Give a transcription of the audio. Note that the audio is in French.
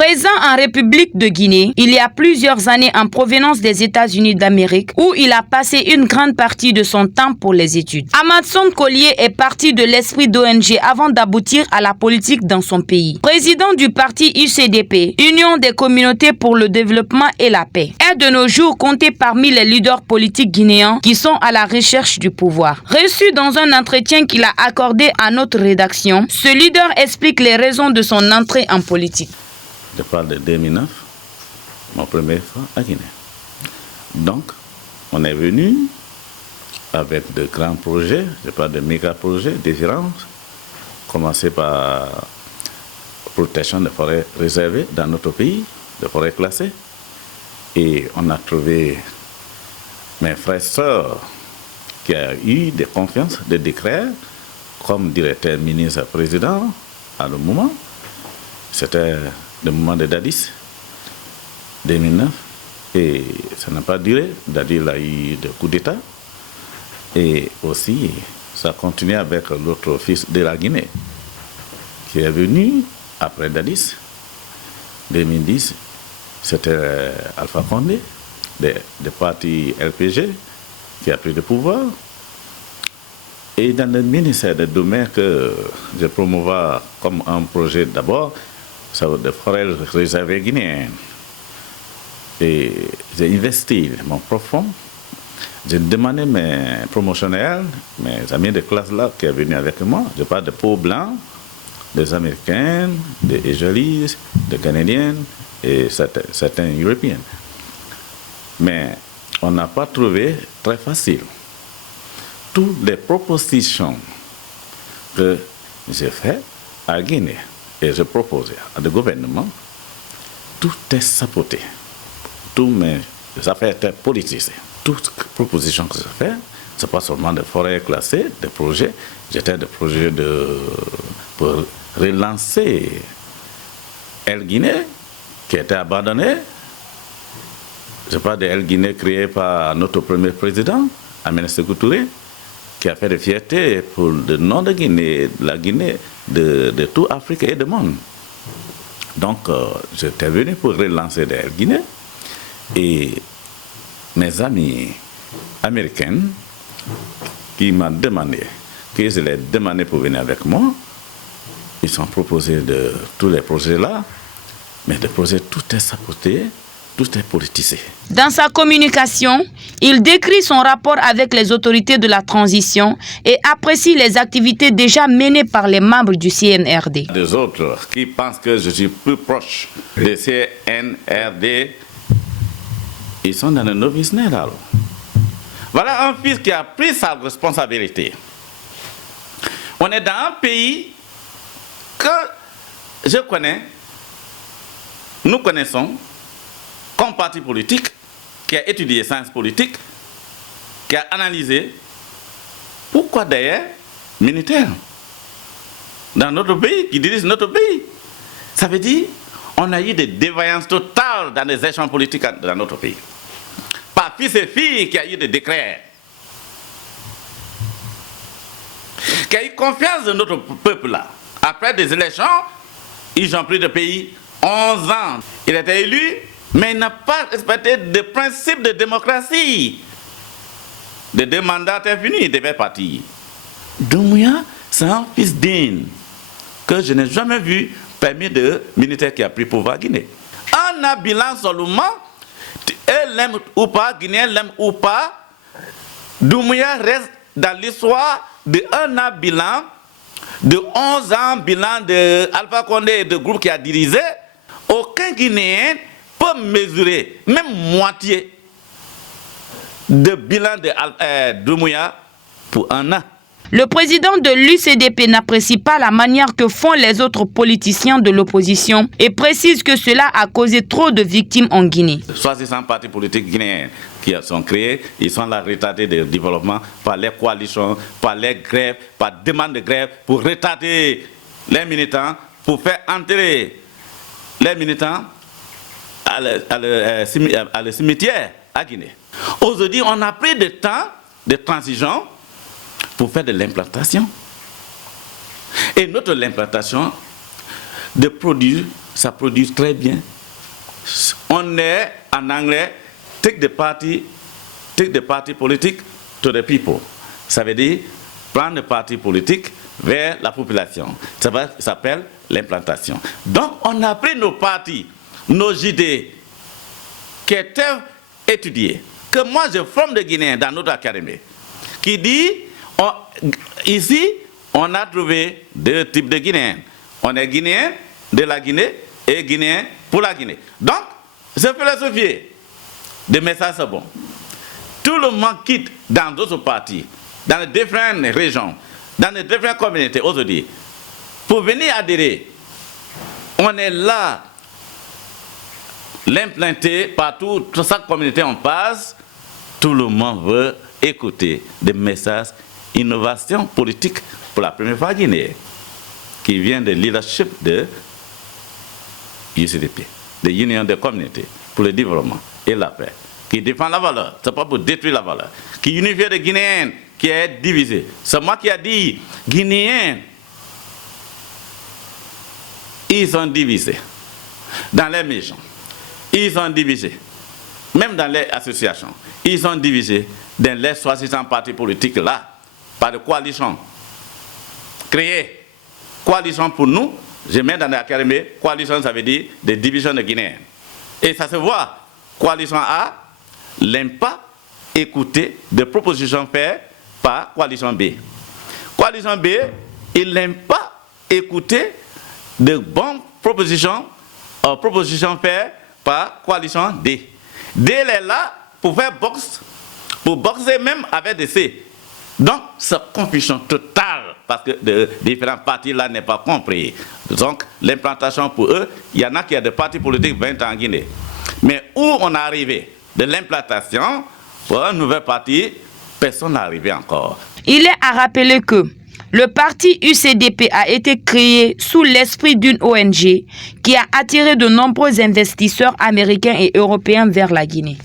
Présent en République de Guinée, il y a plusieurs années en provenance des États-Unis d'Amérique où il a passé une grande partie de son temps pour les études. Amadson Collier est parti de l'esprit d'ONG avant d'aboutir à la politique dans son pays. Président du parti UCDP, Union des communautés pour le développement et la paix, est de nos jours compté parmi les leaders politiques guinéens qui sont à la recherche du pouvoir. Reçu dans un entretien qu'il a accordé à notre rédaction, ce leader explique les raisons de son entrée en politique. Je parle de 2009, mon premier fois à Guinée. Donc, on est venu avec de grands projets, je parle de méga-projets différents, commencer par protection des forêts réservées dans notre pays, des forêts classées. Et on a trouvé mes frères et sœurs qui ont eu des confiances, des décrets, comme directeur, ministre, président, à le moment. C'était le moment de Dadis, 2009, et ça n'a pas duré. Dadis a eu des coups d'État, et aussi ça a continué avec l'autre fils de la Guinée, qui est venu après Dadis, 2010, c'était Alpha Condé, des partis LPG, qui a pris le pouvoir. Et dans le ministère des Domaines que je promouvois comme un projet d'abord, ça va de forêts réservées guinéennes. Et j'ai investi mon profond. J'ai demandé mes promotionnaires, mes amis de classe là qui sont venus avec moi. Je parle de peau blancs, des Américains, des Israéliens, des Canadiens et certains Européens. Mais on n'a pas trouvé très facile. Toutes les propositions que j'ai faites à Guinée et je proposais à le gouvernement, tout est saboté. Toutes mes affaires étaient politisées. Toutes les propositions que j'ai faites, ce n'est pas seulement des forêts classées, des projets. J'étais des projets pour relancer El Guinée, qui était abandonné. Je parle de El Guinée créé par notre premier président, Amina Sékou Touré, qui a fait de fierté pour le nom de Guinée, la Guinée de toute Afrique et du monde. Donc, j'étais venu pour relancer la Guinée et mes amis américains qui m'ont demandé, que je les ai demandé pour venir avec moi, ils ont proposé de tous les projets là, mais les projets tout est saboté. Tout est politisé. Dans sa communication, il décrit son rapport avec les autorités de la transition et apprécie les activités déjà menées par les membres du CNRD. Les autres qui pensent que je suis plus proche du CNRD, ils sont dans le no-business alors. Voilà un fils qui a pris sa responsabilité. On est dans un pays que je connais, nous connaissons, comme parti politique, qui a étudié sciences politiques, qui a analysé pourquoi d'ailleurs militaire dans notre pays, qui dirige notre pays. Ça veut dire qu'on a eu des défaillances totales dans les échanges politiques dans notre pays. Par fils et filles qui a eu des décrets, qui a eu confiance de notre peuple là. Après des élections, ils ont pris le pays 11 ans. Il était élu, mais il n'a pas respecté le principe de démocratie. De deux mandats finis, il devait partir. Doumbouya, c'est un fils digne que je n'ai jamais vu parmi de militaires qui a pris pouvoir Guinée. Un bilan seulement, elle l'aime ou pas, Guinée l'aime ou pas, Doumbouya reste dans l'histoire d'un bilan, de 11 ans, bilan de Alpha Condé et de groupe qui a dirigé. Aucun Guinéen peut mesurer, même moitié, de bilan de Doumbouya pour un an. Le président de l'UCDP n'apprécie pas la manière que font les autres politiciens de l'opposition et précise que cela a causé trop de victimes en Guinée. 60 partis politiques guinéens qui sont créés, ils sont là retardés de développement par les coalitions, par les grèves, par demande de grève pour retarder les militants, pour faire entrer les militants à le cimetière à Guinée. Aujourd'hui, on a pris du temps de transition pour faire de l'implantation. Et notre implantation, de produire, ça produit très bien. On est, en anglais, take the party politique to the people. Ça veut dire prendre le parti politique vers la population. Ça s'appelle l'implantation. Donc, on a pris nos partis, nos idées qui étaient étudiées, que moi je forme des Guinéens dans notre académie, qui dit, ici, on a trouvé deux types de Guinéens. On est Guinéen de la Guinée et Guinéen pour la Guinée. Donc, c'est philosophier. Des messages sont bons. Tout le monde quitte dans d'autres partis, dans les différentes régions, dans les différentes communautés aujourd'hui, pour venir adhérer. On est là, l'implanter partout, dans chaque communauté on passe, tout le monde veut écouter des messages innovation politique pour la première fois Guinée, qui vient de leadership de UCDP, de l'Union des communautés pour le développement et la paix, qui défend la valeur, c'est pas pour détruire la valeur, qui unifie les Guinéens, qui est divisé. C'est moi qui ai dit, Guinéens, ils sont divisés dans les maisons, ils sont divisés, même dans les associations, ils sont divisés dans les 60 partis politiques là, par des coalitions créées. Coalition pour nous, je mets dans l'académie, coalition ça veut dire des divisions de Guinéens. Et ça se voit, coalition A, n'aime pas écouter des propositions faites par coalition B. Coalition B, il n'aime pas écouter de bonnes propositions faites par coalition D. D est là pour faire pour boxer même avec des C. Donc, c'est confusion totale parce que de différents partis là n'est pas compris. Donc, l'implantation pour eux, il y en a qui ont des partis politiques 20 ans en Guinée. Mais où on est arrivé de l'implantation pour un nouvel parti, personne n'est arrivé encore. Il est à rappeler que le parti UCDP a été créé sous l'esprit d'une ONG qui a attiré de nombreux investisseurs américains et européens vers la Guinée.